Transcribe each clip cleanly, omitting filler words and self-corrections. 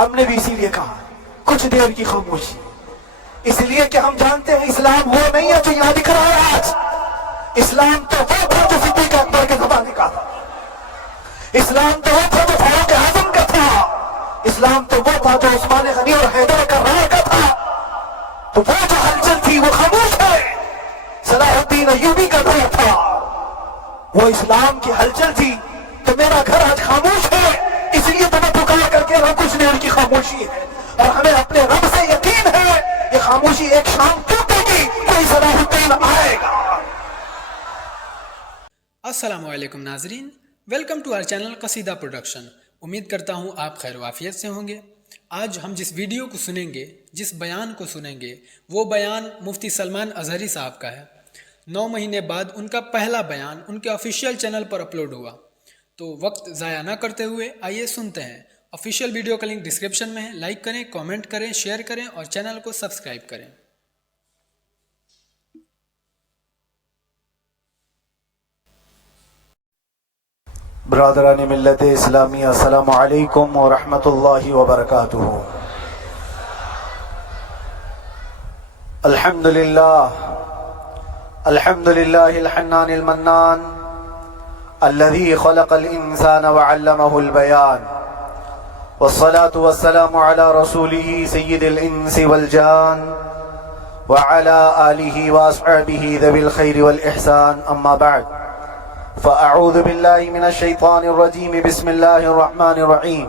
ہم نے بھی اسی لیے کہا کچھ دیر کی خاموشی، اس لیے کہ ہم جانتے ہیں اسلام وہ نہیں ہے جو یہاں دکھ رہا ہے آج۔ اسلام تو وہ تھا جو صدیق اکبر کے زمانے کا تھا، اسلام تو وہ تھا جو فاروق اعظم کا تھا، اسلام تو وہ تھا جو عثمان غنی اور حیدر کرار کا تھا۔ تو وہ جو ہلچل تھی وہ خاموش ہے، صلاح الدین ایوبی کا دور تھا، وہ اسلام کی ہلچل تھی۔ تو میرا گھر آج خاموش ہے، اس لیے تو میں پکار کر کے رہا کچھ دیر کی خاموشی ہے، اور ہمیں اپنے رب سے یقین ہے یہ خاموشی ایک شام ٹوٹے گی، کوئی صلاح الدین آئے گا۔ السلام علیکم ناظرین، ویلکم ٹو آور چینل قصیدہ پروڈکشن۔ امید کرتا ہوں آپ خیر و عافیت سے ہوں گے۔ آج ہم جس ویڈیو کو سنیں گے، جس بیان کو سنیں گے، وہ بیان مفتی سلمان اظہری صاحب کا ہے۔ 9 مہینے بعد ان کا پہلا بیان ان کے آفیشیل چینل پر اپلوڈ ہوا۔ تو وقت ضائع نہ کرتے ہوئے آئیے سنتے ہیں۔ آفیشیل ویڈیو کا لنک ڈسکرپشن میں ہے، لائک کریں، کامنٹ کریں، شیئر کریں اور چینل کو سبسکرائب کریں۔ برادران ملت اسلامی، السلام علیکم ورحمۃ اللہ وبرکاتہ۔ الحمدللہ الحنان المنان الذي خلق الانسان وعلمه البيان، والصلاة والسلام على رسوله سيد الانس والجان وعلى آله واصحابه ذوي الخير والاحسان، اما بعد فأعوذ بالله من الشيطان الرجيم، بسم الله الرحمن الرحيم،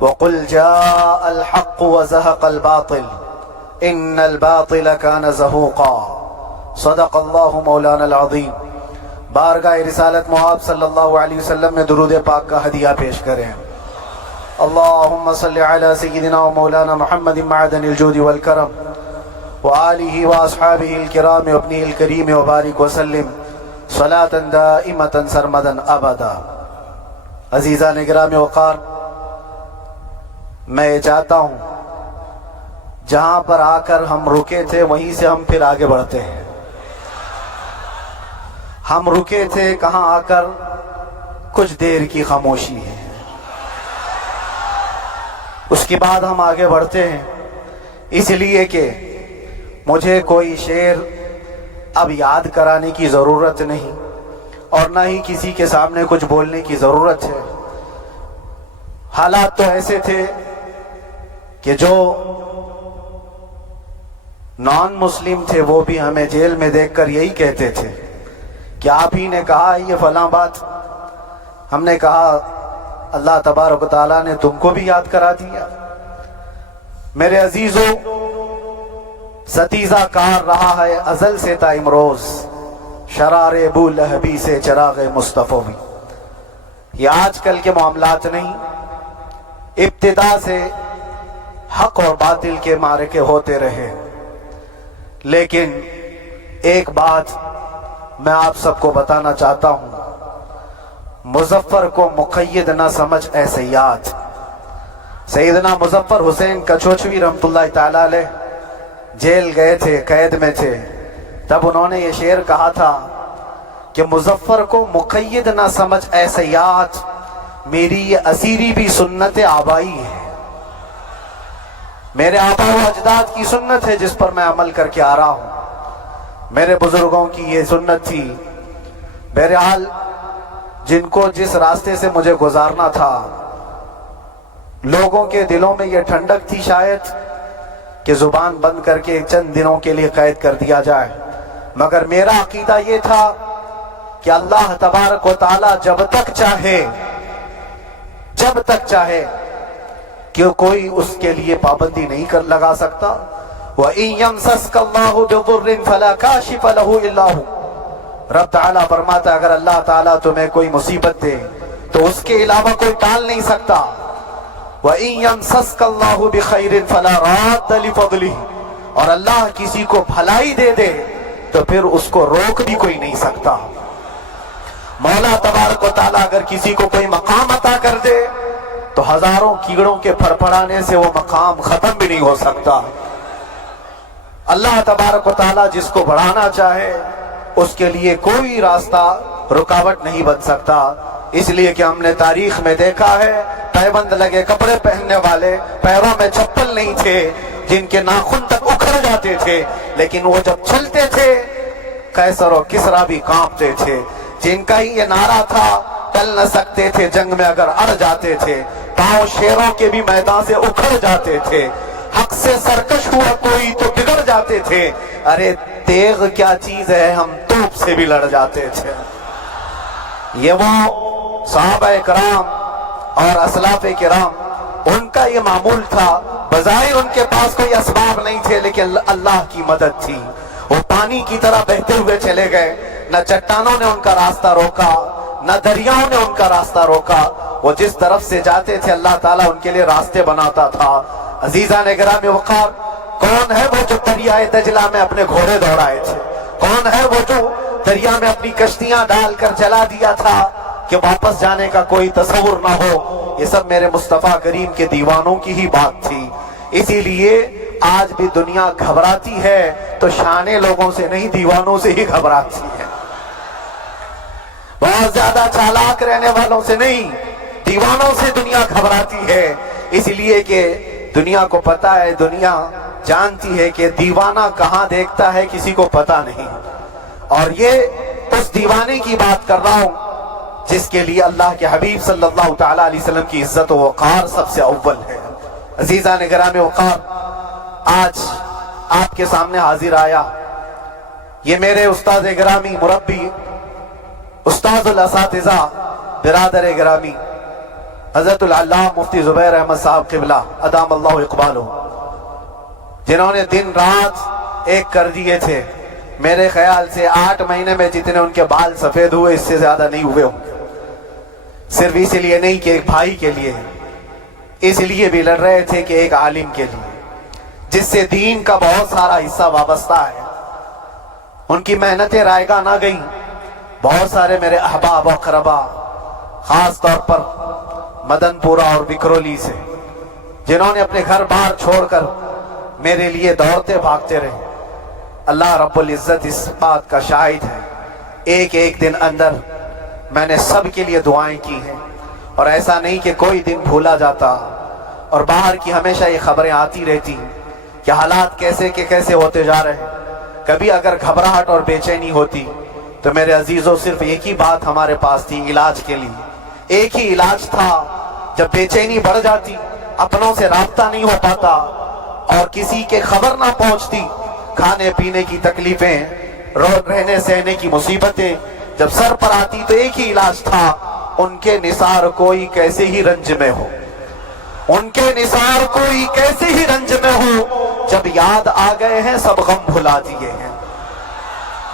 وقل جاء الحق وزهق الباطل إن الباطل كان زهوقا، صدق الله مولانا العظيم۔ بارگاہ رسالت محاب صلی اللہ علیہ وسلم میں درود پاک کا ہدیہ پیش کریں۔ اللہم صلی علی سیدنا و مولانا محمد معدن الجود والکرم وآلہ واصحابہ الکرام وابنہ الکریم وبارک وسلم صلاة دائمة سرمدا ابدا۔ عزیزان گرامی وقار، میں چاہتا ہوں جہاں پر آ کر ہم رکے تھے وہیں سے ہم پھر آگے بڑھتے ہیں۔ ہم رکے تھے کہاں آ کر؟ کچھ دیر کی خاموشی ہے، اس کے بعد ہم آگے بڑھتے ہیں، اس لیے کہ مجھے کوئی شعر اب یاد کرانے کی ضرورت نہیں، اور نہ ہی کسی کے سامنے کچھ بولنے کی ضرورت ہے۔ حالات تو ایسے تھے کہ جو نان مسلم تھے وہ بھی ہمیں جیل میں دیکھ کر یہی کہتے تھے کہ آپ ہی نے کہا یہ فلاں بات۔ ہم نے کہا اللہ تبارک و تعالیٰ نے تم کو بھی یاد کرا دیا۔ میرے عزیزو، ستیزہ کار رہا ہے ازل سے تا امروز، شرار ابو لہبی سے چراغ مصطفیٰ بھی۔ یہ آج کل کے معاملات نہیں، ابتدا سے حق اور باطل کے معرکے ہوتے رہے۔ لیکن ایک بات میں آپ سب کو بتانا چاہتا ہوں، مظفر کو مقید نہ سمجھ اے سیاد۔ سیدنا مظفر حسین کچوچوی رحمۃ اللہ تعالیٰ علیہ جیل گئے تھے، قید میں تھے، تب انہوں نے یہ شعر کہا تھا کہ مظفر کو مقید نہ سمجھ اے سیاد، میری یہ اسیری بھی سنت آبائی ہے، میرے آبا و اجداد کی سنت ہے جس پر میں عمل کر کے آ رہا ہوں، میرے بزرگوں کی یہ سنت تھی۔ بہرحال جن کو جس راستے سے مجھے گزارنا تھا، لوگوں کے دلوں میں یہ ٹھنڈک تھی شاید کہ زبان بند کر کے چند دنوں کے لیے قید کر دیا جائے، مگر میرا عقیدہ یہ تھا کہ اللہ تبارک و تعالی جب تک چاہے کہ کوئی اس کے لیے پابندی نہیں لگا سکتا۔ وَإِن يَمْسَسْكَ اللَّهُ بِضُرٍّ فَلَا كَاشِفَ لَهُ إِلَّا هُوَ، رب تعالیٰ فرماتا ہے اگر اللہ تعالیٰ تمہیں کوئی مصیبت دے تو اس کے علاوہ کوئی ٹال نہیں سکتا۔ وَإِن يَمْسَسْكَ اللَّهُ بِخَيْرٍ فَلَا رَادَّ لِفَضْلِهِ، اور اللہ کسی کو بھلائی دے دے تو پھر اس کو روک بھی کوئی نہیں سکتا۔ مولا تبارک و تعالیٰ اگر کسی کو کوئی مقام عطا کر دے تو ہزاروں کیڑوں کے پھڑ پڑانے سے وہ مقام ختم بھی نہیں ہو سکتا۔ اللہ تبارک و تعالیٰ جس کو بڑھانا چاہے اس کے لیے کوئی راستہ رکاوٹ نہیں بن سکتا۔ اس لیے کہ ہم نے تاریخ میں دیکھا ہے پیبند لگے کپڑے پہننے والے، پیروں میں چپل نہیں تھے، جن کے ناخن تک اکھڑ جاتے تھے، لیکن وہ جب چلتے تھے قیصر و کسریٰ بھی کانپتے تھے، جن کا ہی یہ نعرہ تھا ٹل نہ سکتے تھے، جنگ میں اگر اڑ جاتے تھے، پاؤں شیروں کے بھی میدان سے اکھڑ جاتے تھے، حق سے سرکش ہوا کوئی تو بگڑ جاتے تھے، ارے تیغ کیا چیز ہے، ہم توپ سے بھی لڑ جاتے تھے۔ یہ وہ صحابہ کرام اور اسلاف کرام، ان کا یہ معمول تھا، بظاہر ان کے پاس کوئی اسباب نہیں تھے، لیکن اللہ کی مدد تھی، وہ پانی کی طرح بہتے ہوئے چلے گئے، نہ چٹانوں نے ان کا راستہ روکا، نہ دریاؤں نے ان کا راستہ روکا، وہ جس طرف سے جاتے تھے اللہ تعالیٰ ان کے لیے راستے بناتا تھا۔ عزیزان گرامی وقار، کون ہے وہ جو دریائے دجلہ میں اپنے گھوڑے دوڑائے تھے؟ کون ہے وہ جو دریا میں اپنی کشتیاں ڈال کر جلا دیا تھا کہ واپس جانے کا کوئی تصور نہ ہو؟ یہ سب میرے مصطفیٰ کریم کے دیوانوں کی ہی بات تھی۔ اسی لیے آج بھی دنیا گھبراتی ہے تو شانے لوگوں سے نہیں، دیوانوں سے ہی گھبراتی ہے، بہت زیادہ چالاک رہنے والوں سے نہیں، دیوانوں سے دنیا گھبراتی ہے، اس لیے کہ دنیا کو پتا ہے، دنیا جانتی ہے کہ دیوانہ کہاں دیکھتا ہے کسی کو پتا نہیں۔ اور یہ اس دیوانے کی بات کر رہا ہوں جس کے لیے اللہ کے حبیب صلی اللہ تعالیٰ علیہ وسلم کی عزت و وقار سب سے اول ہے۔ عزیزان گرامی وقار، آج آپ کے سامنے حاضر آیا، یہ میرے استاد گرامی، مربی، استاد الاساتذہ، برادر گرامی حضرت العلامہ مفتی زبیر احمد صاحب قبلہ ادام اللہ اقبالہ، جنہوں نے دن رات ایک کر دیے تھے۔ میرے خیال سے 8 مہینے میں جتنے ان کے بال سفید ہوئے اس سے زیادہ نہیں ہوئے ہوں گے، صرف اس لیے نہیں کہ ایک بھائی کے لیے، اس لیے بھی لڑ رہے تھے کہ ایک عالم کے لیے جس سے دین کا بہت سارا حصہ وابستہ ہے۔ ان کی محنتیں رائگاں نہ گئیں۔ بہت سارے میرے احباب و اقربا، خاص طور پر مدن پورہ اور بکرولی سے، جنہوں نے اپنے گھر بار چھوڑ کر میرے لیے دوڑتے بھاگتے رہے، اللہ رب العزت اس بات کا شاہد ہے، ایک ایک دن اندر میں نے سب کے لیے دعائیں کی ہیں، اور ایسا نہیں کہ کوئی دن بھولا جاتا، اور باہر کی ہمیشہ یہ خبریں آتی رہتی کہ حالات کیسے کے کیسے ہوتے جا رہے ہیں۔ کبھی اگر گھبراہٹ اور بے چینی ہوتی تو میرے عزیزوں صرف ایک ہی بات ہمارے پاس تھی علاج کے لیے، ایک ہی علاج تھا۔ جب بے چینی بڑھ جاتی، اپنوں سے رابطہ نہیں ہو پاتا اور کسی کے خبر نہ پہنچتی، کھانے پینے کی تکلیفیں، رہنے سہنے کی مصیبتیں جب سر پر آتی تو ایک ہی علاج تھا، ان کے نثار کوئی کیسے ہی رنج میں ہو، ان کے نثار کوئی کیسے ہی رنج میں ہو، جب یاد آ گئے ہیں سب غم بھلا دیے ہیں،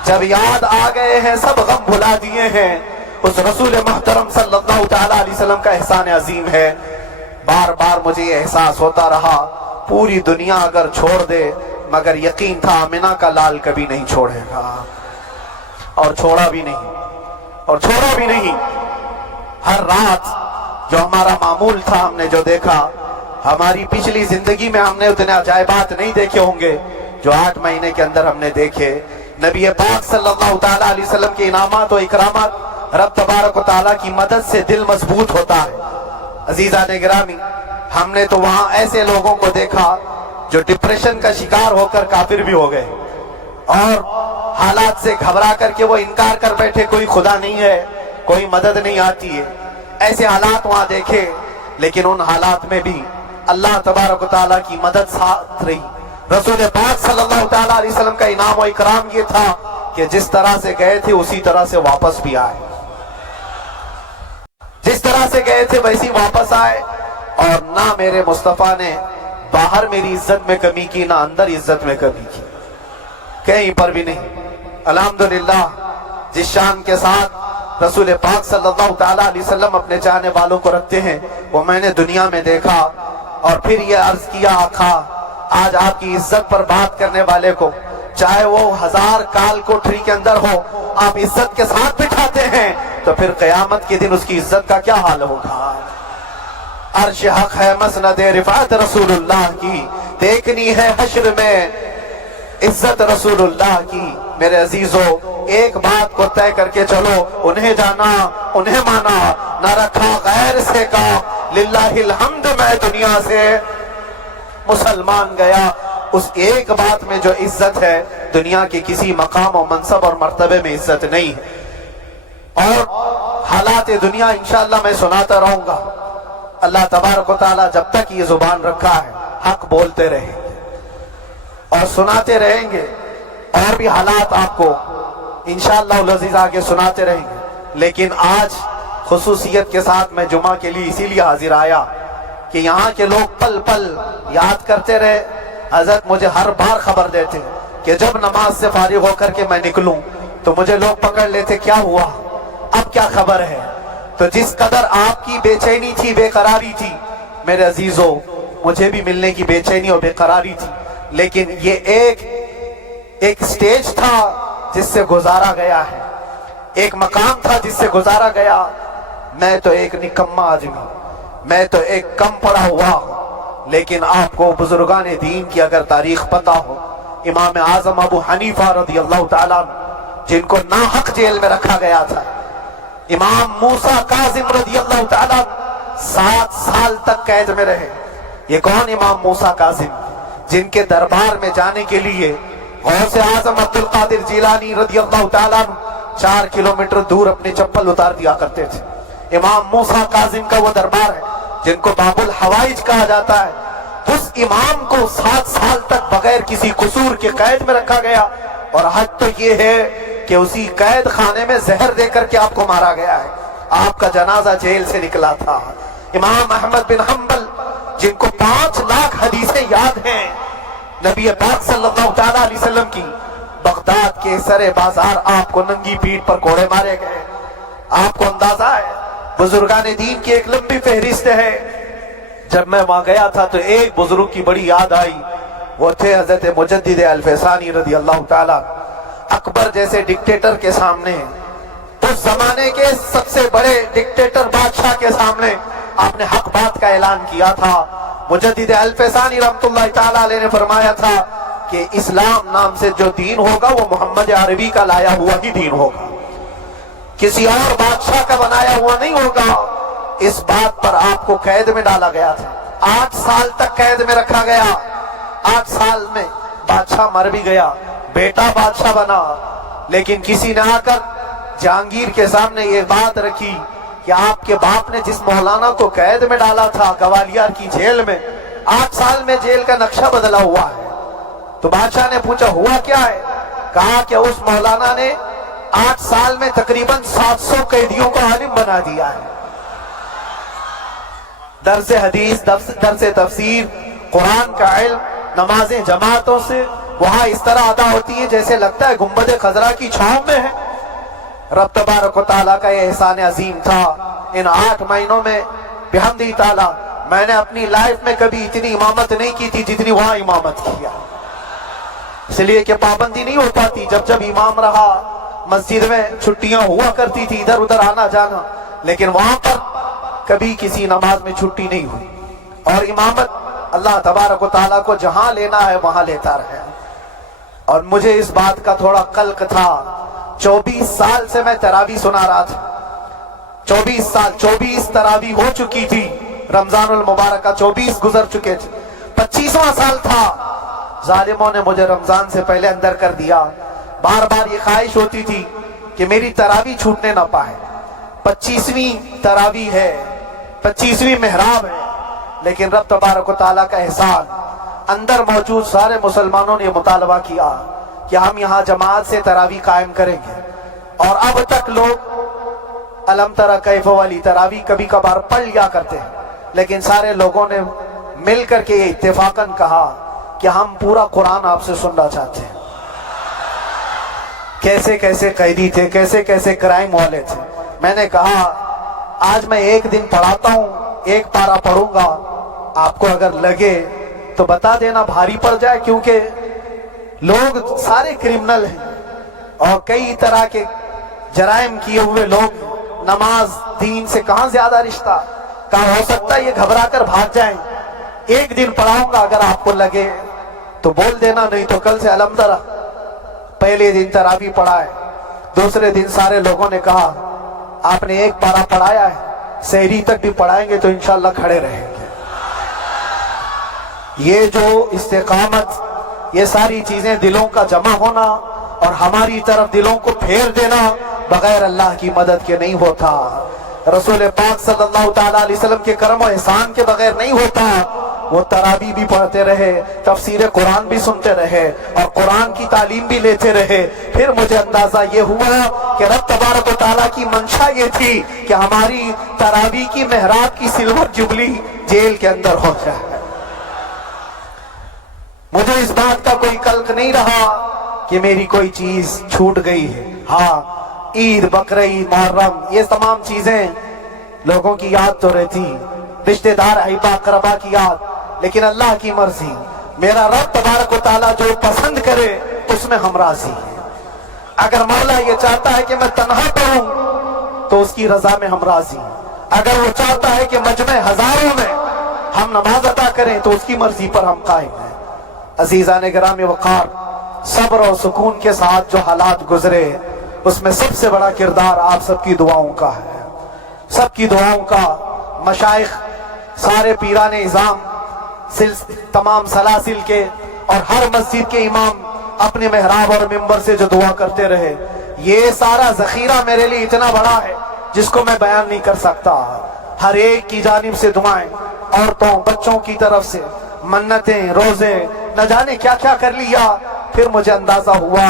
جب یاد آ گئے ہیں سب غم بھلا دیے ہیں۔ اس رسول محترم صلی اللہ تعالیٰ علیہ وسلم کا احسان عظیم ہے۔ بار بار مجھے یہ احساس ہوتا رہا، پوری دنیا اگر چھوڑ دے مگر یقین تھا آمنہ کا لال کبھی نہیں چھوڑے گا، اور چھوڑا بھی نہیں، اور چھوڑا بھی نہیں۔ ہر رات جو ہمارا معمول تھا، ہم نے جو دیکھا، ہماری پچھلی زندگی میں ہم نے اتنے عجائبات نہیں دیکھے ہوں گے جو 8 مہینے کے اندر ہم نے دیکھے۔ نبی پاک صلی اللہ تعالیٰ علیہ وسلم کے انعامات و اکرامات، رب تبارک و تعالیٰ کی مدد سے دل مضبوط ہوتا ہے۔ عزیزان گرامی، ہم نے تو وہاں ایسے لوگوں کو دیکھا جو ڈپریشن کا شکار ہو کر کافر بھی ہو گئے، اور حالات سے گھبرا کر کے وہ انکار کر بیٹھے، کوئی خدا نہیں ہے، کوئی مدد نہیں آتی ہے، ایسے حالات وہاں دیکھے۔ لیکن ان حالات میں بھی اللہ تبارک و تعالیٰ کی مدد ساتھ رہی۔ رسول پاک صلی اللہ تعالیٰ علیہ وسلم کا انعام و اکرام یہ تھا کہ جس طرح سے گئے تھے اسی طرح سے واپس بھی آئے، جس طرح سے گئے تھے ویسی واپس آئے، اور نہ میرے مصطفیٰ نے باہر میری عزت میں کمی کی، نہ اندر عزت میں کمی کی، کہیں پر بھی نہیں۔ الحمدللہ، جس شان کے ساتھ رسول پاک صلی اللہ تعالیٰ علیہ وسلم اپنے چاہنے والوں کو رکھتے ہیں، وہ میں نے دنیا میں دیکھا، اور پھر یہ عرض کیا آقا، آج آپ کی عزت پر بات کرنے والے کو چاہے وہ 1000 کال کوٹری کے اندر ہو، آپ عزت کے ساتھ بٹھاتے ہیں تو پھر قیامت کے دن اس کی عزت کا کیا حال ہوگا؟ عرش حق ہے مسند رفعت رسول اللہ کی، دیکھنی ہے حشر میں عزت رسول اللہ کی۔ میرے عزیزو، ایک بات کو طے کر کے چلو، انہیں جانا انہیں مانا، نہ رکھا غیر سے کا، للہ الحمد میں دنیا سے مسلمان گیا۔ اس ایک بات میں جو عزت ہے، دنیا کے کسی مقام و منصب اور مرتبے میں عزت نہیں ہے۔ اور حالات دنیا انشاءاللہ میں سناتا رہوں گا۔ اللہ تبارک و تعالیٰ جب تک یہ زبان رکھا ہے حق بولتے رہیں گے اور سناتے رہیں گے، اور بھی حالات آپ کو انشاءاللہ العزیز آگے سناتے رہیں گے۔ لیکن آج خصوصیت کے ساتھ میں جمعہ کے لیے اسی لیے حاضر آیا کہ یہاں کے لوگ پل پل یاد کرتے رہے۔ حضرت مجھے ہر بار خبر دیتے کہ جب نماز سے فارغ ہو کر کے میں نکلوں تو مجھے لوگ پکڑ لیتے، کیا ہوا، اب کیا خبر ہے؟ تو جس قدر آپ کی بے چینی تھی، بے قراری تھی میرے عزیزو، مجھے بھی ملنے کی بے چینی اور بے قراری تھی، لیکن یہ ایک سٹیج تھا جس سے گزارا گیا ہے، ایک مقام تھا جس سے گزارا گیا۔ میں تو ایک نکما آدمی، میں تو ایک کم پڑا ہوا ہوں، لیکن آپ کو بزرگان دین کی اگر تاریخ پتا ہو، امام اعظم ابو حنیفہ رضی اللہ تعالیٰ جن کو ناحق جیل میں رکھا گیا تھا، امام موسیٰ کاظم رضی اللہ تعالیٰ 7 سال تک قید میں رہے۔ یہ کون امام موسیٰ کاظم؟ جن کے دربار میں جانے کے لیے غوث اعظم عبد القادر جیلانی رضی اللہ تعالیٰ 4 کلومیٹر دور اپنی چپل اتار دیا کرتے تھے۔ امام موسیٰ کاظم کا وہ دربار ہے جن کو باب الحوائج کہا جاتا ہے۔ اس امام کو 7 سال تک بغیر کسی قصور کے قید میں رکھا گیا، اور حد تو یہ ہے کہ اسی قید خانے میں زہر دے کر کے آپ کو مارا گیا ہے۔ آپ کا جنازہ جیل سے نکلا تھا۔ امام احمد بن حنبل جن کو 5 لاکھ حدیثیں یاد ہیں نبی پاک صلی اللہ تعالیٰ علیہ وسلم کی، بغداد کے سرے بازار آپ کو ننگی پیٹھ پر کوڑے مارے گئے۔ آپ کو اندازہ ہے بزرگان دین کی ایک لمبی فہرست ہے۔ جب میں وہاں گیا تھا تو ایک بزرگ کی بڑی یاد آئی، وہ تھے حضرت مجدد الفسانی رضی اللہ تعالیٰ۔ اکبر جیسے ڈکٹیٹر کے سامنے، اس زمانے کے سب سے بڑے ڈکٹیٹر بادشاہ کے سامنے آپ نے حق بات کا اعلان کیا تھا۔ مجدد الفسانی رحمۃ اللہ تعالیٰ علیہ نے فرمایا تھا کہ اسلام نام سے جو دین ہوگا وہ محمد عربی کا لایا ہوا ہی دین ہوگا، کسی اور بادشاہ کا بنایا ہوا نہیں ہوگا۔ اس بات پر آپ کو قید میں ڈالا گیا تھا، 8 سال تک قید میں رکھا گیا۔ 8 سال میں بادشاہ مر بھی گیا، بیٹا بادشاہ بنا، لیکن کسی نے آ کر جہانگیر کے سامنے یہ بات رکھی کہ آپ کے باپ نے جس مولانا کو قید میں ڈالا تھا گوالیار کی جیل میں، 8 سال میں جیل کا نقشہ بدلا ہوا ہے۔ تو بادشاہ نے پوچھا ہوا کیا ہے؟ کہا کہ اس مولانا نے 8 سال میں تقریباً 700 قیدیوں کو عالم بنا دیا ہے۔ درس حدیث، درس تفسیر، قرآن کا علم، نمازیں جماعتوں سے وہاں اس طرح ادا ہوتی ہیں جیسے لگتا ہے گنبد خضرا کی چھاؤں میں ہے۔ رب تبارک و تعالیٰ کا یہ احسان عظیم تھا۔ ان 8 مہینوں میں بحمدہ تعالیٰ میں نے اپنی لائف میں کبھی اتنی امامت نہیں کی تھی جتنی وہاں امامت کیا، اس لیے کہ پابندی نہیں ہو پاتی۔ جب امام رہا مسجد میں چھٹیاں ہوا کرتی تھی، ادھر ادھر آنا جانا، لیکن وہاں پر کبھی کسی نماز میں چھٹی نہیں ہوئی۔ اور امامت اللہ تبارک و تعالیٰ کو جہاں لینا ہے وہاں لیتا رہے۔ اور مجھے اس بات کا تھوڑا قلق تھا، 24 سال سے میں تراویح سنا رہا تھا، 24 سال، 24 تراویح ہو چکی تھی، رمضان المبارک کا 24 گزر چکے تھے، 25واں سال تھا۔ ظالموں نے مجھے رمضان سے پہلے اندر کر دیا۔ بار بار یہ خواہش ہوتی تھی کہ میری تراویح چھوٹنے نہ پائے، 25ویں تراویح ہے، 25ویں محراب ہے، لیکن رب تبارک و تعالیٰ کا احسان، اندر موجود سارے مسلمانوں نے یہ مطالبہ کیا کہ ہم یہاں جماعت سے تراویح قائم کریں گے۔ اور اب تک لوگ الم تری کیف والی تراویح کبھی کبھار پڑھ لیا کرتے ہیں، لیکن سارے لوگوں نے مل کر کے یہ اتفاقاً کہا کہ ہم پورا قرآن آپ سے سننا چاہتے ہیں۔ کیسے کیسے قیدی تھے، کیسے کیسے کرائم والے تھے۔ میں نے کہا آج میں ایک دن پڑھاتا ہوں، ایک پارہ پڑھوں گا، آپ کو اگر لگے تو بتا دینا، بھاری پڑ جائے، کیونکہ لوگ سارے کرمنل ہیں اور کئی طرح کے جرائم کیے ہوئے لوگ، نماز دین سے کہاں زیادہ رشتہ، کہاں ہو سکتا ہے یہ گھبرا کر بھاگ جائیں۔ ایک دن پڑھاؤں گا، اگر آپ کو لگے تو بول دینا، نہیں تو کل سے الحمدللہ پہلے دن تراویح پڑھا ہے۔ دوسرے دن سارے لوگوں نے کہا آپ نے ایک پارہ پڑھایا ہے، سحری تک بھی پڑھائیں گے تو انشاءاللہ کھڑے رہیں گے۔ یہ جو استقامت، یہ ساری چیزیں دلوں کا جمع ہونا اور ہماری طرف دلوں کو پھیر دینا بغیر اللہ کی مدد کے نہیں ہوتا، رسول پاک صلی اللہ تعالیٰ علیہ وسلم کے کرم و احسان کے بغیر نہیں ہوتا۔ وہ تراویح بھی پڑھتے رہے، تفسیر قرآن بھی سنتے رہے اور قرآن کی تعلیم بھی لیتے رہے۔ پھر مجھے اندازہ یہ ہوا کہ رب تبارک و تعالیٰ کی منشا یہ تھی کہ ہماری تراویح کی محراب کی سلور جبلی جیل کے اندر ہو جائے۔ مجھے اس بات کا کوئی قلق نہیں رہا کہ میری کوئی چیز چھوٹ گئی ہے۔ ہاں، عید، بقرعید، محرم، یہ تمام چیزیں لوگوں کی یاد تو رہتی، رشتہ دار، احباب، اقربا کی یاد، لیکن اللہ کی مرضی، میرا رب تبارک و تعالیٰ جو پسند کرے اس میں ہم راضی ہیں۔ اگر مولا یہ چاہتا ہے کہ میں تنہا پڑھوں تو اس کی رضا میں ہم راضی ہیں، اگر وہ چاہتا ہے کہ مجمع ہزاروں میں ہم نماز ادا کریں تو اس کی مرضی پر ہم قائم ہیں۔ عزیزان گرامی وقار، صبر اور سکون کے ساتھ جو حالات گزرے اس میں سب سے بڑا کردار آپ سب کی دعاؤں کا ہے، سب کی دعاؤں کا۔ مشائخ، سارے پیران اعظام، تمام سلاسل کے اور ہر مسجد کے امام اپنے محراب اور منبر سے جو دعا کرتے رہے، یہ سارا ذخیرہ میرے لیے اتنا بڑا ہے جس کو میں بیان نہیں کر سکتا۔ ہر ایک کی جانب سے دعائیں، عورتوں، بچوں کی طرف سے منتیں، روزے، نہ جانے کیا کیا کر لیا۔ پھر مجھے اندازہ ہوا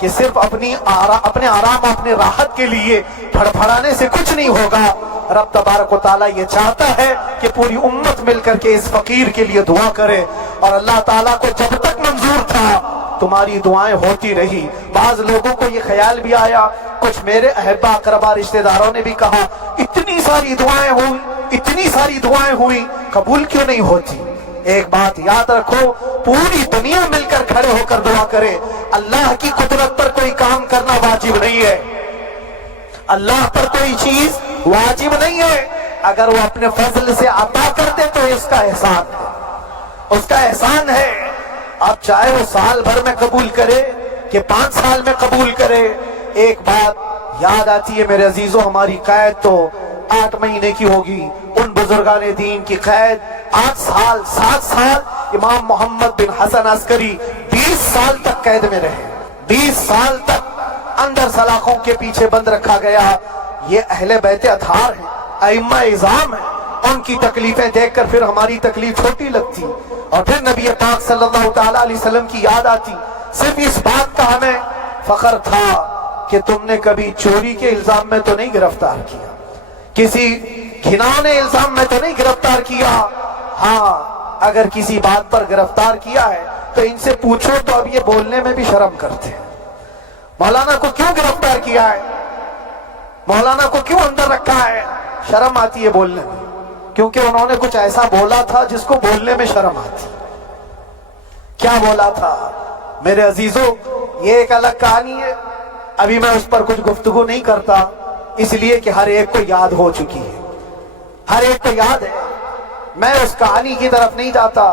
کہ صرف اپنے آرام، اپنے راحت کے لیے پھڑپھڑانے سے کچھ نہیں ہوگا۔ رب تبارک و تعالیٰ یہ چاہتا ہے کہ پوری امت مل کر کے اس فقیر کے لیے دعا کرے، اور اللہ تعالیٰ کو جب تک منظور تھا تمہاری دعائیں ہوتی رہی۔ بعض لوگوں کو یہ خیال بھی آیا، کچھ میرے احبا اقربا رشتہ داروں نے بھی کہا اتنی ساری دعائیں ہوئی، اتنی ساری دعائیں ہوئی، قبول کیوں نہیں ہوتی؟ ایک بات یاد رکھو، پوری دنیا مل کر کھڑے ہو کر دعا کرے، اللہ کی قدرت پر کوئی کام کرنا واجب نہیں ہے، اللہ پر کوئی چیز واجب نہیں ہے۔ اگر وہ اپنے فضل سے عطا کر دے تو اس کا احسان ہے، اس کا احسان ہے۔ اب چاہے وہ سال بھر میں قبول کرے کہ 5 سال میں قبول کرے، ایک بات یاد آتی ہے میرے عزیزوں، ہماری قید تو 8 مہینے کی ہوگی، ان بزرگان دین کی قید 8 سال، 7 سال۔ امام محمد بن حسن عسکری 20 سال تک قید میں رہے، 20 سال تک اندر سلاخوں کے پیچھے بند رکھا گیا۔ یہ اہل بیت اطہار ہیں، ائمہ اعظام ہیں، ان کی تکلیفیں دیکھ کر پھر ہماری تکلیف چھوٹی لگتی، اور پھر نبی پاک صلی اللہ تعالیٰ علیہ وسلم کی یاد آتی۔ صرف اس بات کا ہمیں فخر تھا کہ تم نے کبھی چوری کے الزام میں تو نہیں گرفتار کیا، کسی گھناؤنے الزام میں تو نہیں گرفتار کیا۔ ہاں، اگر کسی بات پر گرفتار کیا ہے تو ان سے پوچھو تو اب یہ بولنے میں بھی شرم کرتے ہیں، مولانا کو کیوں گرفتار کیا ہے، مولانا کو کیوں اندر رکھا ہے؟ شرم آتی ہے بولنے میں، کیونکہ انہوں نے کچھ ایسا بولا تھا جس کو بولنے میں شرم آتی۔ کیا بولا تھا میرے عزیزوں؟ یہ ایک الگ کہانی ہے، ابھی میں اس پر کچھ گفتگو نہیں کرتا، اس لیے کہ ہر ایک کو یاد ہو چکی ہے، ہر ایک کو یاد ہے، میں اس کہانی کی طرف نہیں جاتا۔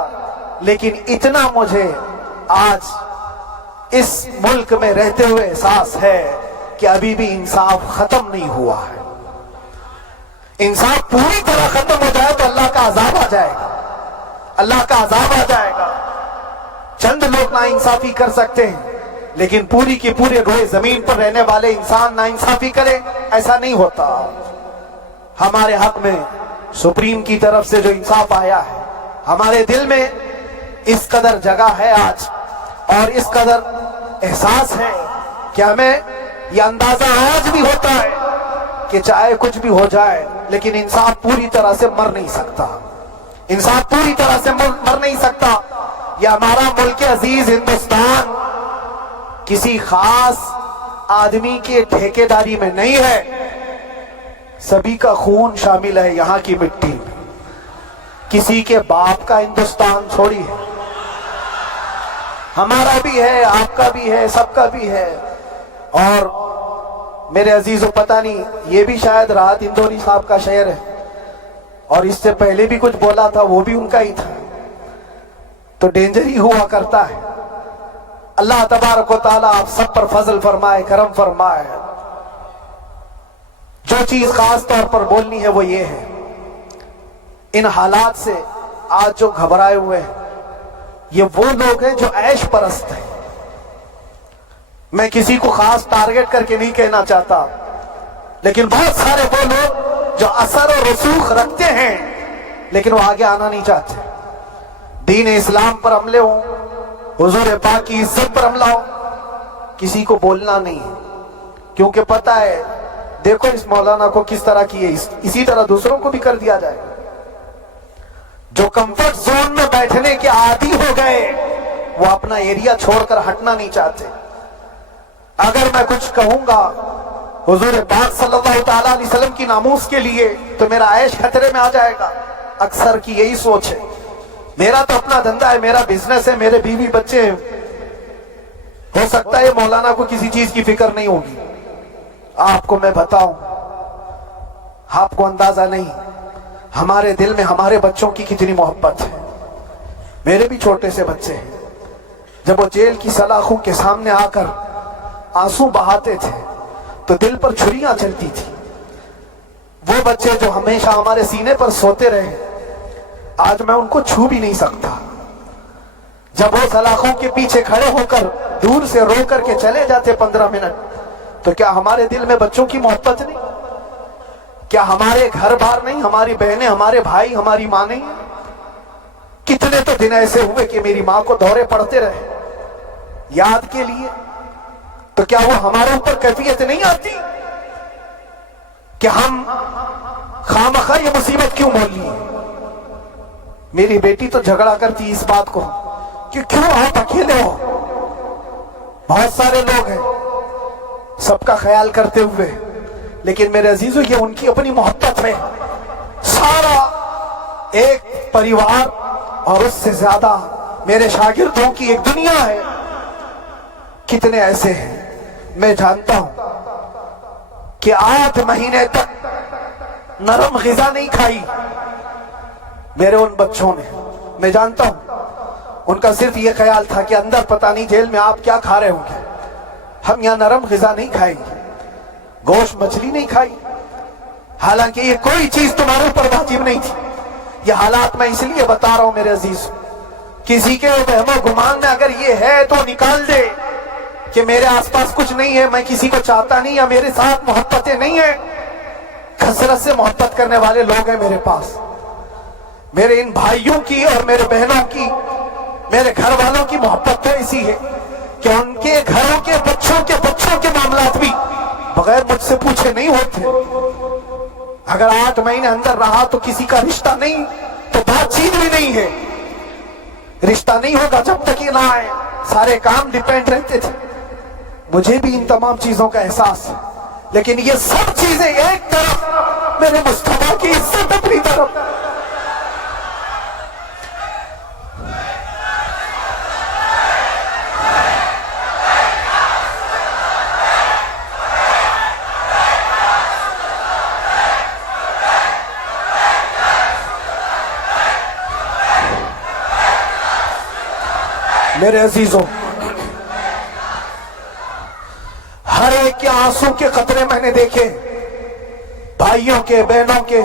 لیکن اتنا مجھے آج اس ملک میں رہتے ہوئے احساس ہے کہ ابھی بھی انصاف ختم نہیں ہوا ہے۔ انصاف پوری طرح ختم ہو جائے تو اللہ کا عذاب آ جائے گا، اللہ کا عذاب آ جائے گا۔ چند لوگ ناانصافی کر سکتے ہیں، لیکن پوری کی پوری روئے زمین پر رہنے والے انسان ناانصافی کرے، ایسا نہیں ہوتا۔ ہمارے حق میں سپریم کی طرف سے جو انصاف آیا ہے، ہمارے دل میں اس قدر جگہ ہے آج، اور اس قدر احساس ہے کہ ہمیں یہ اندازہ آج بھی ہوتا ہے کہ چاہے کچھ بھی ہو جائے لیکن انصاف پوری طرح سے مر نہیں سکتا، انصاف پوری طرح سے مر نہیں سکتا۔ یہ ہمارا ملک عزیز ہندوستان کسی خاص آدمی کے ٹھیکیداری میں نہیں ہے، سبھی کا خون شامل ہے یہاں کی مٹی میں، کسی کے باپ کا ہندوستان تھوڑی ہے، ہمارا بھی ہے، آپ کا بھی ہے، سب کا بھی ہے۔ اور میرے عزیزو، پتہ نہیں، یہ بھی شاید راحت اندوری صاحب کا شعر ہے، اور اس سے پہلے بھی کچھ بولا تھا، وہ بھی ان کا ہی تھا، تو ڈینجر ہی ہوا کرتا ہے۔ اللہ تبارک و تعالیٰ آپ سب پر فضل فرمائے، کرم فرمائے۔ جو چیز خاص طور پر بولنی ہے وہ یہ ہے، ان حالات سے آج جو گھبرائے ہوئے ہیں یہ وہ لوگ ہیں جو عیش پرست ہیں۔ میں کسی کو خاص ٹارگٹ کر کے نہیں کہنا چاہتا، لیکن بہت سارے وہ لوگ جو اثر و رسوخ رکھتے ہیں لیکن وہ آگے آنا نہیں چاہتے۔ دین اسلام پر حملے ہوں، حضور پاک کی عزت پر حملہ ہو، کسی کو بولنا نہیں ہے، کیونکہ پتہ ہے دیکھو اس مولانا کو کس طرح کی ہے، اسی طرح دوسروں کو بھی کر دیا جائے گا۔ جو کمفرٹ زون میں بیٹھنے کے عادی ہو گئے وہ اپنا ایریا چھوڑ کر ہٹنا نہیں چاہتے۔ اگر میں کچھ کہوں گا حضور پاک صلی اللہ تعالیٰ علیہ وسلم کی ناموس کے لیے تو میرا عیش خطرے میں آ جائے گا۔ اکثر کی یہی سوچ ہے، میرا تو اپنا دھندا ہے، میرا بزنس ہے، میرے بیوی بچے ہیں، ہو سکتا ہے مولانا کو کسی چیز کی فکر نہیں ہوگی۔ آپ کو میں بتاؤں، آپ کو اندازہ نہیں ہمارے دل میں ہمارے بچوں کی کتنی محبت ہے۔ میرے بھی چھوٹے سے بچے ہیں، جب وہ جیل کی سلاخوں کے سامنے آ کر آنسو بہاتے تھے تو دل پر چھریاں چلتی تھی۔ وہ بچے جو ہمیشہ ہمارے سینے پر سوتے رہے آج میں ان کو چھو بھی نہیں سکتا۔ جب وہ سلاخوں کے پیچھے کھڑے ہو کر دور سے رو کر کے چلے جاتے 15 منٹ، تو کیا ہمارے دل میں بچوں کی محبت نہیں؟ کیا ہمارے گھر بار نہیں، ہماری بہنیں، ہمارے بھائی، ہماری ماں نہیں ہیں؟ کتنے تو دن ایسے ہوئے کہ میری ماں کو دورے پڑتے رہے یاد کے لیے، تو کیا وہ ہمارے اوپر کیفیت نہیں آتی کہ ہم خامخواہ یہ مصیبت کیوں مول لی؟ میری بیٹی تو جھگڑا کرتی اس بات کو کہ کیوں آپ اکیلے ہو، بہت سارے لوگ ہیں سب کا خیال کرتے ہوئے، لیکن میرے عزیزو یہ ان کی اپنی محبت ہے، سارا ایک پریوار اور اس سے زیادہ میرے شاگردوں کی ایک دنیا ہے۔ کتنے ایسے ہیں میں جانتا ہوں کہ 8 مہینے تک نرم غذا نہیں کھائی میرے ان بچوں نے۔ میں جانتا ہوں ان کا صرف یہ خیال تھا کہ اندر پتہ نہیں جیل میں آپ کیا کھا رہے ہوں گے، ہم یہاں نرم غذا نہیں کھائیں گے، گوشت مچھلی نہیں کھائی، حالانکہ یہ کوئی چیز تمہارے اوپر واجب نہیں تھی۔ یہ حالات میں اس لیے بتا رہا ہوں میرے عزیز، کسی کے وہم و گمان میں اگر یہ ہے تو نکال دے کہ میرے آس پاس کچھ نہیں ہے، میں کسی کو چاہتا نہیں، یا میرے ساتھ محبتیں نہیں ہیں۔ کثرت سے محبت کرنے والے لوگ ہیں میرے پاس، میرے ان بھائیوں کی اور میرے بہنوں کی، میرے گھر والوں کی محبت تو ایسی ہے کہ ان کے گھروں کے بچوں کے معاملات بھی بغیر مجھ سے پوچھے نہیں ہوتے۔ اگر 8 مہینے اندر رہا تو کسی کا رشتہ نہیں تو بات چیت بھی نہیں ہے، رشتہ نہیں ہوگا جب تک یہ نہ آئے، سارے کام ڈیپینڈ رہتے تھے۔ مجھے بھی ان تمام چیزوں کا احساس ہے، لیکن یہ سب چیزیں ایک طرف، میرے مصطفیٰ کی عزت اپنی طرف۔ میرے عزیزوں، ہر ایک کے آنسوں کے قطرے میں نے دیکھے، بھائیوں کے، بہنوں کے،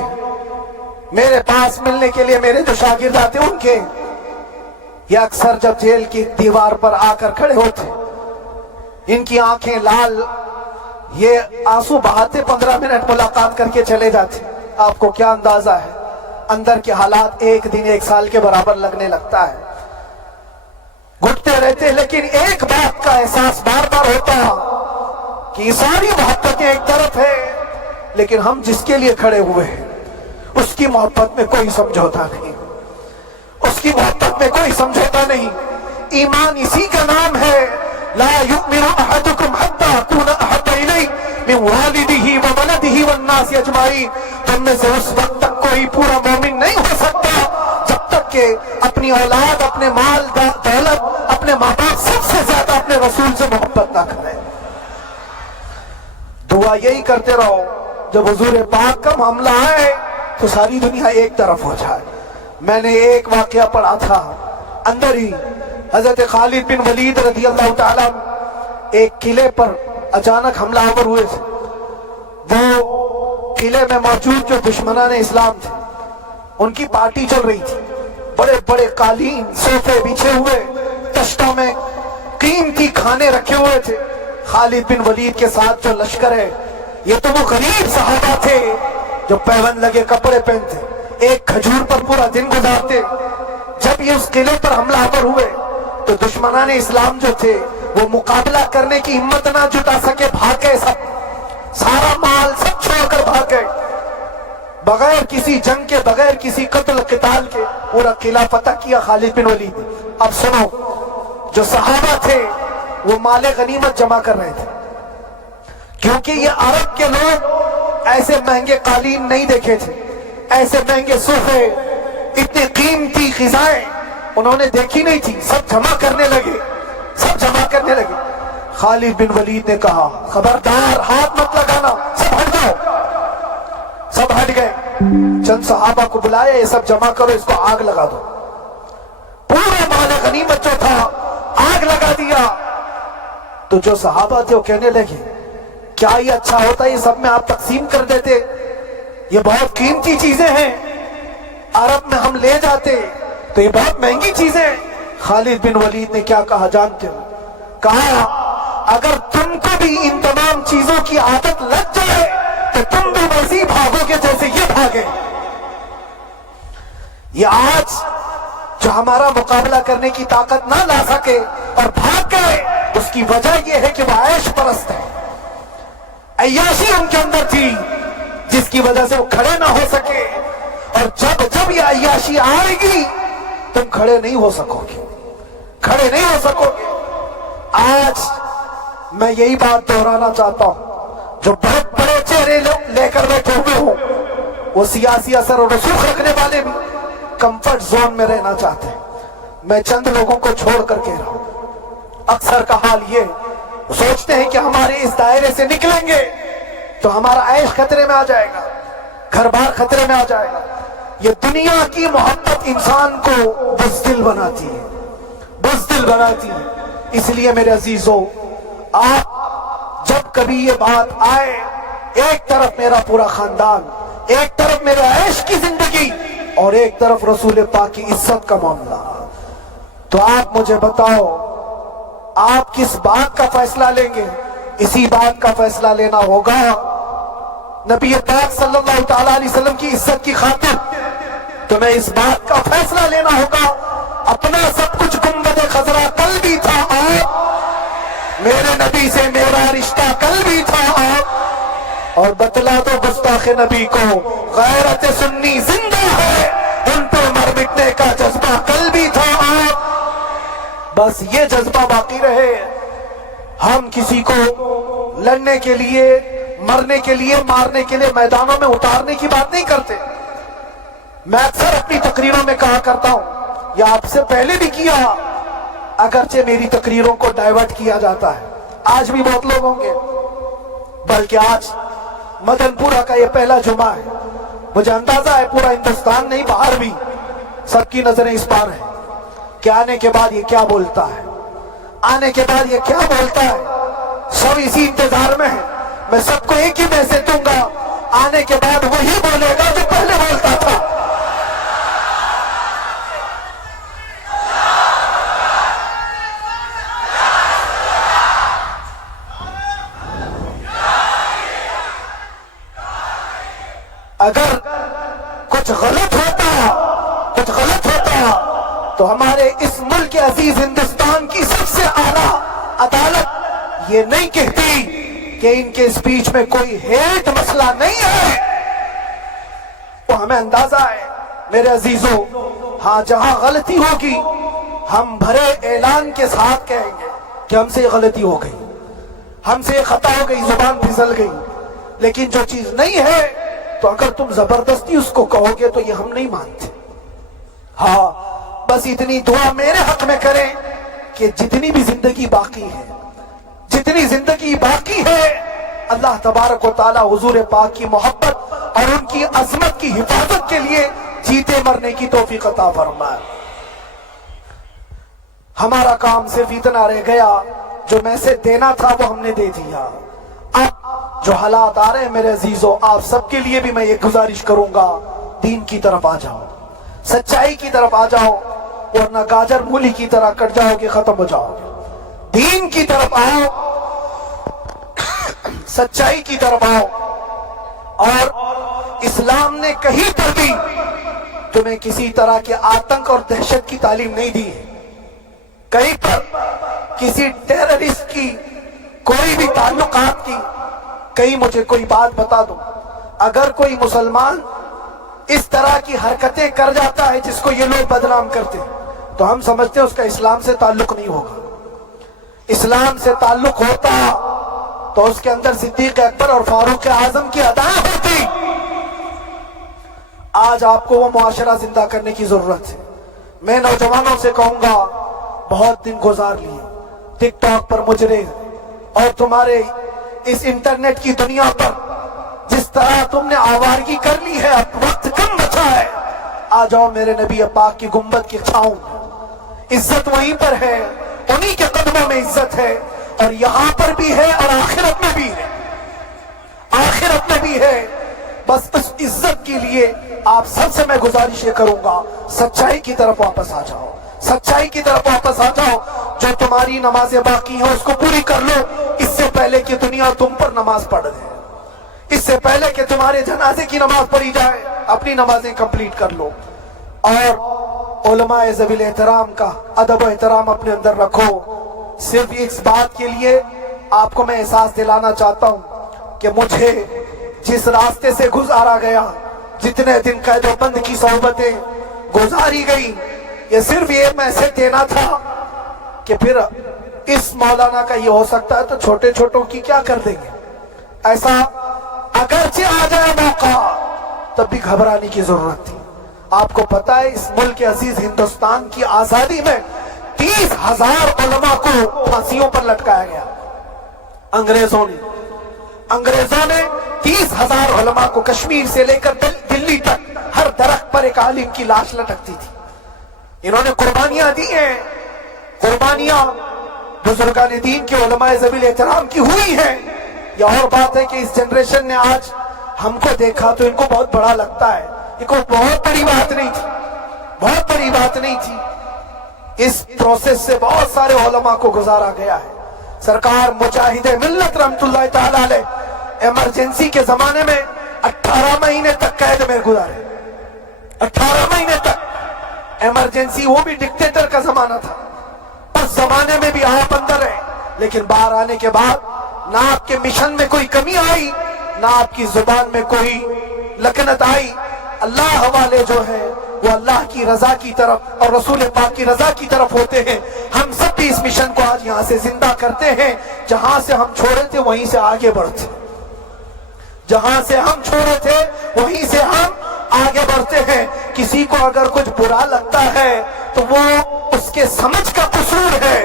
میرے پاس ملنے کے لیے میرے جو شاگرد آتے ان کے، یہ اکثر جب جیل کی دیوار پر آ کر کھڑے ہوتے، ان کی آنکھیں لال، یہ آنسو بہاتے 15 منٹ ملاقات کر کے چلے جاتے۔ آپ کو کیا اندازہ ہے اندر کے حالات ایک دن 1 سال کے برابر لگنے لگتا ہے، گھٹتے رہتے، لیکن ایک بات کا احساس بار بار ہوتا کہ یہ ساری محبتیں ایک طرف ہے، لیکن ہم جس کے لیے کھڑے ہوئے ہیں اس کی محبت میں کوئی سمجھوتا نہیں، اس کی محبت میں کوئی سمجھوتا نہیں۔ ایمان اسی کا نام ہے، لا یؤمن احدکم حتی اکون احب الیہ من والدہ وولدہ والناس اجمعین۔ تم میں سے اس وقت تک کوئی پورا مومن نہیں ہو سکتا جب تک کہ اپنی اولاد، اپنے مال دولت، اپنے ماں باپ، سب سے زیادہ اپنے رسول سے محبت نہ کرے۔ دعا یہی کرتے رہو جب حضور پاک کا معاملہ آئے تو ساری دنیا ایک طرف ہو جائے۔ میں نے ایک واقعہ پڑھا تھا اندر ہی، حضرت خالد بن ولید رضی اللہ تعالیٰ ایک قلعے پر اچانک حملہ آور ہوئے تھے، وہ قلعے میں موجود جو دشمنان اسلام تھے ان کی پارٹی چل رہی تھی. بڑے بڑے قالین صوفے بچھے ہوئے, تشتوں میں قیمتی کھانے رکھے ہوئے تھے. خالد بن ولید کے ساتھ جو لشکر ہے یہ تو وہ غریب صحابہ تھے جو پیون لگے کپڑے پہنتے, ایک کھجور پر پورا دن گزارتے. جب یہ اس قلعے پر حملہ آور ہوئے تو دشمنان اسلام جو تھے وہ مقابلہ کرنے کی ہمت نہ جٹا سکے, بھاگ گئے. سارا مال سب چھوڑ کر بھاگ گئے, بغیر کسی جنگ کے, بغیر کسی قتل قتال کے پورا قلعہ فتح کیا خالد بن ولید. اب سنو, جو صحابہ تھے وہ مال غنیمت جمع کر رہے تھے, کیونکہ یہ عرب کے لوگ ایسے مہنگے قالین نہیں دیکھے تھے, ایسے مہنگے صوفے, اتنی قیمتی غذائیں انہوں نے دیکھی نہیں تھی. سب جمع کرنے لگے, سب جمع کرنے لگے. خالد بن ولید نے کہا خبردار ہاتھ مت لگانا, سب ہٹ جاؤ. سب ہٹ گئے. چند صحابہ کو بلایا, یہ سب جمع کرو, اس کو آگ لگا دو. پورا مال غنیمت جو تھا آگ لگا دیا. تو جو صحابہ تھے وہ کہنے لگے کیا یہ اچھا ہوتا ہے یہ سب میں آپ تقسیم کر دیتے, یہ بہت قیمتی چیزیں ہیں, عرب میں ہم لے جاتے تو یہ بہت مہنگی چیزیں ہیں. خالد بن ولید نے کیا کہا جانتے ہو؟ کہا اگر تم کو بھی ان تمام چیزوں کی عادت لگ جائے تو تم بھی ویسے بھاگو گے جیسے یہ بھاگے. یہ آج جو ہمارا مقابلہ کرنے کی طاقت نہ لا سکے اور بھاگ گئے, اس کی وجہ یہ ہے کہ وہ عیش پرست ہے. عیاشی ان کے اندر تھی جس کی وجہ سے وہ کھڑے نہ ہو سکے, اور جب یہ عیاشی آئے گی تم کھڑے نہیں ہو سکو گے, کھڑے نہیں ہو سکو گے. آج میں یہی بات دہرانا چاہتا ہوں, جو بہت بڑے چہرے لے کر بیٹھے ہوئے ہوں, وہ سیاسی اثر اور رسوخ رکھنے والے بھی کمفرٹ زون میں رہنا چاہتے ہیں. میں چند لوگوں کو چھوڑ کر کہہ رہا ہوں, اکثر کا حال یہ سوچتے ہیں کہ ہمارے اس دائرے سے نکلیں گے تو ہمارا عیش خطرے میں آ جائے گا, گھر بار خطرے میں آ جائے گا. یہ دنیا کی محبت انسان کو بزدل بناتی ہے, بزدل بناتی ہے. اس لیے میرے عزیزو, آپ جب کبھی یہ بات آئے, ایک طرف میرا پورا خاندان, ایک طرف میرا عیش کی زندگی, اور ایک طرف رسول پاک کی عزت کا معاملہ, تو آپ مجھے بتاؤ آپ کس بات کا فیصلہ لیں گے؟ اسی بات کا فیصلہ لینا ہوگا نبی پاک صلی اللہ تعالیٰ علیہ وسلم کی عزت کی خاطر. تمہیں اس بات کا فیصلہ لینا ہوگا. اپنا سب کچھ گنبد خضرا کل بھی تھا آپ, میرے نبی سے میرا رشتہ کل بھی تھا آپ, اور بتلا دو گستاخ نبی کو غیرت سنی زندہ ہے, ان پہ مر مٹنے کا جذبہ کل بھی تھا آپ. بس یہ جذبہ باقی رہے. ہم کسی کو لڑنے کے لیے, مرنے کے لیے, مارنے کے لیے میدانوں میں اتارنے کی بات نہیں کرتے. میں اکثر اپنی تقریروں میں کہا کرتا ہوں, یا آپ سے پہلے بھی کیا, اگرچہ میری تقریروں کو ڈائیورٹ کیا جاتا ہے, آج بھی بہت لوگ ہوں گے, بلکہ آج مدن پورہ کا یہ پہلا جمعہ ہے. مجھے اندازہ ہے پورا ہندوستان نہیں, باہر بھی سب کی نظریں اس پار ہیں کہ آنے کے بعد یہ کیا بولتا ہے, آنے کے بعد یہ کیا بولتا ہے. سب اسی انتظار میں ہیں. میں سب کو ایک ہی میسج دوں گا, آنے کے بعد وہی بولے گا جو پہلے بولتا تھا. اگر کچھ غلط ہوتا تو ہمارے اس ملک عزیز ہندوستان کی سب سے اعلیٰ عدالت یہ نہیں کہتی کہ ان کے اسپیچ میں کوئی ہیٹ مسئلہ نہیں ہے. وہ ہمیں اندازہ ہے میرے عزیزوں. ہاں جہاں غلطی ہوگی ہم بھرے اعلان کے ساتھ کہیں گے کہ ہم سے یہ غلطی ہو گئی, ہم سے یہ خطا ہو گئی, زبان پھسل گئی. لیکن جو چیز نہیں ہے تو اگر تم زبردستی اس کو کہو گے تو یہ ہم نہیں مانتے. ہاں بس اتنی دعا میرے حق میں کریں کہ جتنی بھی زندگی باقی ہے اللہ تبارک و تعالی حضور پاک کی محبت اور ان کی عظمت کی حفاظت کے لیے جیتے مرنے کی توفیق عطا فرمائے. ہمارا کام صرف اتنا رہ گیا, جو میسج دینا تھا وہ ہم نے دے دیا. اب جو حالات آ رہے ہیں میرے عزیزوں، آپ سب کے لیے بھی میں یہ گزارش کروں گا، دین کی طرف آ جاؤ، سچائی کی طرف آ جاؤ، ورنہ گاجر مولی کی طرح کٹ جاؤ گے، ختم ہو جاؤ گے۔ دین کی طرف آؤ، سچائی کی طرف آؤ۔ اور اسلام نے کہیں پر بھی تمہیں کسی طرح کے آتنک اور دہشت کی تعلیم نہیں دی ہے، کہیں پر کسی ٹیررسٹ کی کوئی بھی تعلقات کی۔ کہیں مجھے کوئی بات بتا دو، اگر کوئی مسلمان اس طرح کی حرکتیں کر جاتا ہے جس کو یہ لوگ بدنام کرتے ہیں، تو ہم سمجھتے ہیں اس کا اسلام سے تعلق نہیں ہوگا۔ اسلام سے تعلق ہوتا تو اس کے اندر صدیق اکبر اور فاروق اعظم کی ادا ہوتی۔ آج آپ کو وہ معاشرہ زندہ کرنے کی ضرورت ہے۔ میں نوجوانوں سے کہوں گا، بہت دن گزار لیے ٹک ٹاک پر مجرے، اور تمہارے اس انٹرنیٹ کی دنیا پر جس طرح تم نے آوارگی کر لی ہے، اب وقت کم بچا ہے۔ آ جاؤ میرے نبی پاک کی گنبد کی چھاؤں، عزت وہیں پر ہے، انہی کے قدموں میں عزت ہے، اور یہاں پر بھی ہے اور آخرت میں بھی ہے، آخرت میں بھی ہے۔ بس اس عزت کے لیے آپ سب سے میں گزارش یہ کروں گا، سچائی کی طرف واپس آ جاؤ، سچائی کی طرف واپس آ جاؤ۔ جو تمہاری نمازیں باقی ہیں اس کو پوری کر لو، اس سے پہلے کہ دنیا تم پر نماز پڑھ دے، اس سے پہلے کہ تمہارے جنازے کی نماز پڑھی جائے، اپنی نمازیں کمپلیٹ کر لو۔ اور علماء ذوی احترام کا ادب و احترام اپنے اندر رکھو۔ صرف اس بات کے لیے آپ کو میں احساس دلانا چاہتا ہوں کہ مجھے جس راستے سے گزارا گیا، جتنے دن قید و بند کی صحبتیں گزاری گئی، یہ صرف یہ میسج دینا تھا کہ پھر اس مولانا کا یہ ہو سکتا ہے تو چھوٹے چھوٹوں کی کیا کر دیں گے۔ ایسا اگرچہ آ جائے موقع، تب بھی گھبرانے کی ضرورت تھی۔ آپ کو پتہ ہے اس ملک عزیز ہندوستان کی آزادی میں 30,000 علماء کو پھانسیوں پر لٹکایا گیا۔ انگریزوں نے 30,000 علماء کو کشمیر سے لے کر دلی تک ہر درخت پر ایک عالم کی لاش لٹکتی تھی۔ انہوں نے قربانیاں دی ہیں، قربانیاں بزرگان دین کے علماء ذوی احترام کی ہوئی ہیں۔ یہ اور بات ہے کہ اس جنریشن نے آج ہم کو دیکھا تو ان کو بہت بڑا لگتا ہے، یہ کوئی بہت بڑی بات نہیں تھی، بہت بڑی بات نہیں تھی۔ اس پروسیس سے بہت سارے علماء کو گزارا گیا ہے۔ سرکار مجاہد ملت رحمت اللہ تعالی علیہ ایمرجنسی کے زمانے میں 18 مہینے تک قید میں گزارے، 18 مہینے تک ایمرجنسی، وہ بھی ڈکٹیٹر کا زمانہ تھا۔ اس زمانے میں بھی آپ اندر ہیں، لیکن باہر آنے کے بعد نہ آپ کے مشن میں کوئی کمی آئی، نہ آپ کی زبان میں کوئی لکنت آئی۔ اللہ حوالے جو ہے وہ اللہ کی رضا کی طرف اور رسول پاک کی رضا کی طرف ہوتے ہیں۔ ہم سب بھی اس مشن کو آج یہاں سے زندہ کرتے ہیں، جہاں سے ہم چھوڑے تھے وہیں سے آگے بڑھتے، جہاں سے ہم چھوڑے تھے وہیں سے ہم آگے بڑھتے ہیں۔ کسی کو اگر کچھ برا لگتا ہے تو وہ اس کے سمجھ کا قصور ہے،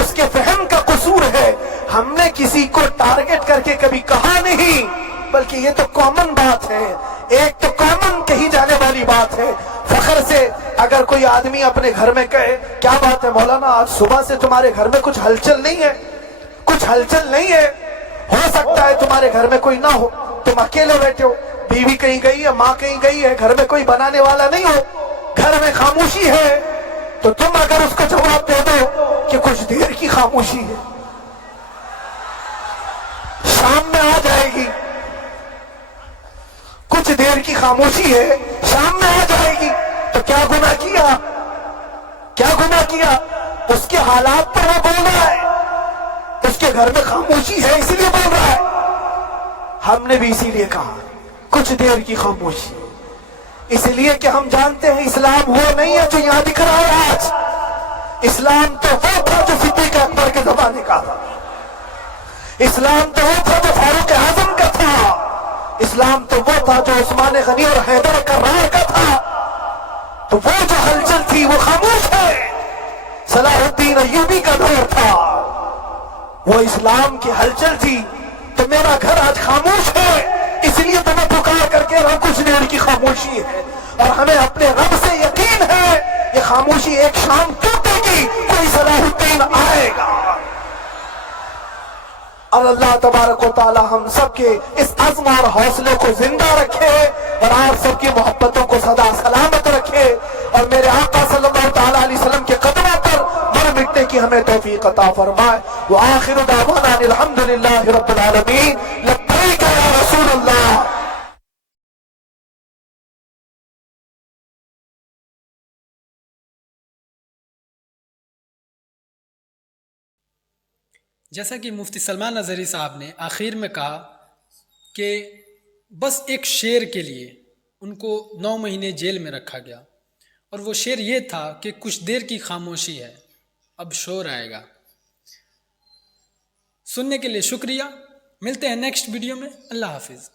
اس کے فہم کا قصور ہے۔ ہم نے کسی کو ٹارگٹ کر کے کبھی کہا نہیں، بلکہ یہ تو کامن بات ہے، ایک تو کامن کہی جانے والی بات ہے۔ فخر سے اگر کوئی آدمی اپنے گھر میں کہے، کیا بات ہے مولانا آج صبح سے تمہارے گھر میں کچھ ہلچل نہیں ہے، کچھ ہلچل نہیں ہے، ہو سکتا ہے تمہارے گھر میں کوئی نہ ہو، تم اکیلے بیٹھے ہو، بیوی کہیں گئی ہے، ماں کہیں گئی ہے، گھر میں کوئی بنانے والا نہیں ہو، گھر میں خاموشی ہے، تو تم اگر اس کو جواب دے دو کہ کچھ دیر کی خاموشی ہے، شام میں آ جائے گی، کچھ دیر کی خاموشی ہے، شام میں آ جائے گی، تو کیا گناہ کیا، کیا گناہ کیا؟ اس کے حالات پر وہ بول رہا ہے، اس کے گھر میں خاموشی ہے اسی لیے بول رہا ہے۔ ہم نے بھی اسی لیے کہا کچھ دیر کی خاموشی، اس لیے کہ ہم جانتے ہیں اسلام وہ نہیں ہے جو یہاں دکھ رہا ہے آج، اسلام تو وہ تھا جو صدیق اکبر کے زمانے کا تھا، اسلام تو وہ تھا جو فاروق اعظم کا تھا، اسلام تو وہ تھا جو عثمان غنی اور حیدر کرار کا تھا۔ تو وہ جو ہلچل تھی وہ خاموش ہے، صلاح الدین ایوبی کا دور تھا، وہ اسلام کی ہلچل تھی۔ تو میرا گھر آج خاموش ہے، اس لیے تو میں پکار کر کے رہا کچھ دیر کی خاموشی ہے، اور ہمیں اپنے رب سے یقین ہے یہ خاموشی ایک شام ٹوٹے گی، کوئی صلاح الدین آئے گا۔ اور اللہ تبارک و تعالی ہم سب کے اس عزم اور حوصلے کو زندہ رکھے اور آپ سب کی محبتوں کو سدا سلامت رکھے اور میرے آقا صلی اللہ تعالی علیہ وسلم کے قدموں پر مر مٹنے کی ہمیں توفیق عطا فرمائے. وآخر دعوانا الحمدللہ رب العالمین. لبیک یا رسول اللہ. جیسا کہ مفتی سلمان اظہری صاحب نے آخر میں کہا کہ بس ایک شعر کے لیے ان کو 9 مہینے جیل میں رکھا گیا، اور وہ شعر یہ تھا کہ کچھ دیر کی خاموشی ہے، اب شور آئے گا. سننے کے لیے شکریہ. ملتے ہیں نیکسٹ ویڈیو میں. اللہ حافظ.